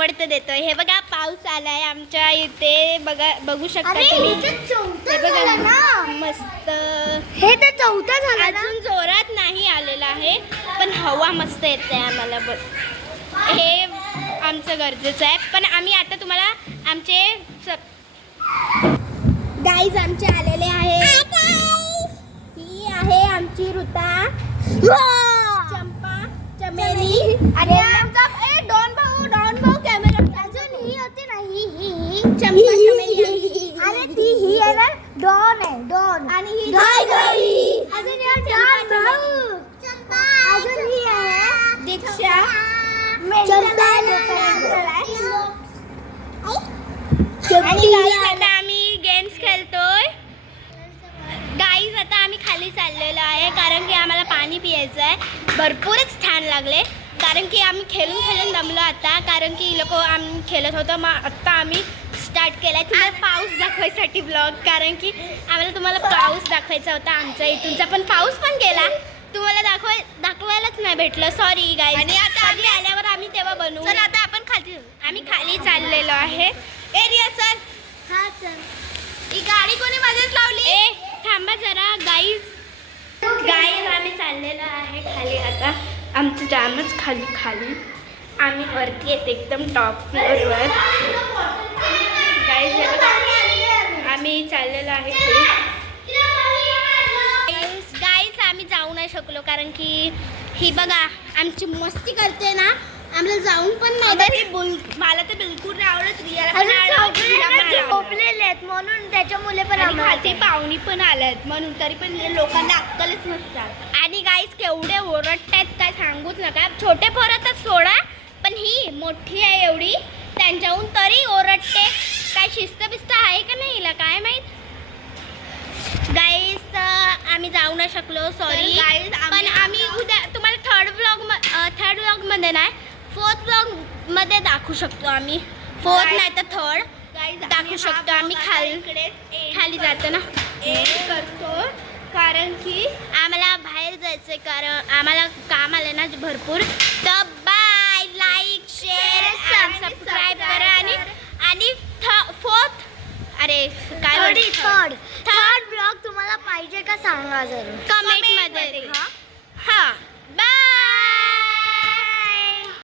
आवडतं देतो. हे बघा पाऊस आलाय आमच्या इथे, बघू शकता तुम्ही. हे बघा ना मस्त. हे तर चौथा झाला ना. अजून जोरात नाही आलेला आहे पण हवा मस्त येते आम्हाला. बस हे आमचं गरजेचं आहे. पण आम्ही आता तुम्हाला आमचे गाईज आमचे आलेले आहे. ही आहे आमची ऋता, चंपा, चमेली आणि आमचा डॉन भाऊ कॅमेरा. अजून ही होती ना ही चंपा, चमेली. अरे ती ही आहे ना डॉन आहे डॉन. आणि ही अजून ही डॉन भाऊ. अजून ही आहे दीक्षा. आणि गाईज आता आम्ही गेम्स खेळतोय. गाईज आता आम्ही खाली चाललेलो आहे कारण की आम्हाला पाणी पियायचं आहे. भरपूरच छान लागले कारण की आम्ही खेळून दमलो आता. कारण की लोक आम्ही खेळत होतो, मग आत्ता आम्ही स्टार्ट केलाय तुम्हाला पाऊस दाखवायसाठी ब्लॉग. कारण की आम्हाला तुम्हाला पाऊस दाखवायचा होता आमच्या इथूनचा, पण पाऊस पण गेला. तुम्हाला दाखवायलाच नाही भेटलं, सॉरी गाईज. आणि आता आधी आल्यावर आम्ही तेव्हा बनवू. तर आता आपण आम्ही खाली चाललेलो आहे. एरिया सर, हा चल. ही गाडी कोणी मध्येच लावली. ए थांबा जरा गाईज आम्ही चाललेलो आहे खाली. आता आमचं जामच खाली आम्ही वरती येते एकदम टॉप फ्लोअरवर. गाईज आम्ही चाललेलो आहे खाली. गाईज आम्ही जाऊ नाही शकलो कारण की ही बघा आमची मस्ती करते ना, आम्हाला जाऊन पण नाही देत. मला तर बिलकुल नाही आवडत. झोपलेले आहेत म्हणून त्याच्यामुळे पण खालती पाहुणी पण आल्यात म्हणून. तरी पण लोकांना अक्कलच नसतात. आणि गाईज केवढे ओरडतायत काय सांगूच नका. छोटे पोरं तर सोडा, पण ही मोठी आहे एवढी, त्यांच्याहून तरी ओरडते. काय शिस्त बिस्त आहे का नाही हिला काय माहीत. गाईज आम्ही जाऊ नाही शकलो, सॉरी. पण आम्ही उद्या तुम्हाला थर्ड व्लॉगमध्ये नाही, फोर्थ व्लॉगमध्ये दाखवू शकतो आम्ही. फोर्थ नाही तर थर्ड दाखवू शकतो आम्ही. खाली जातो ना करतो कारण की आम्हाला बाहेर जायचं आहे. कारण आम्हाला काम आलं ना भरपूर. तर बाय, लाईक, शेअर, सबस्क्राईब करा. आणि फोर्थ काय थर्ड ब्लॉग तुम्हाला पाहिजे का सांगा जरूर कमेंटमध्ये. हां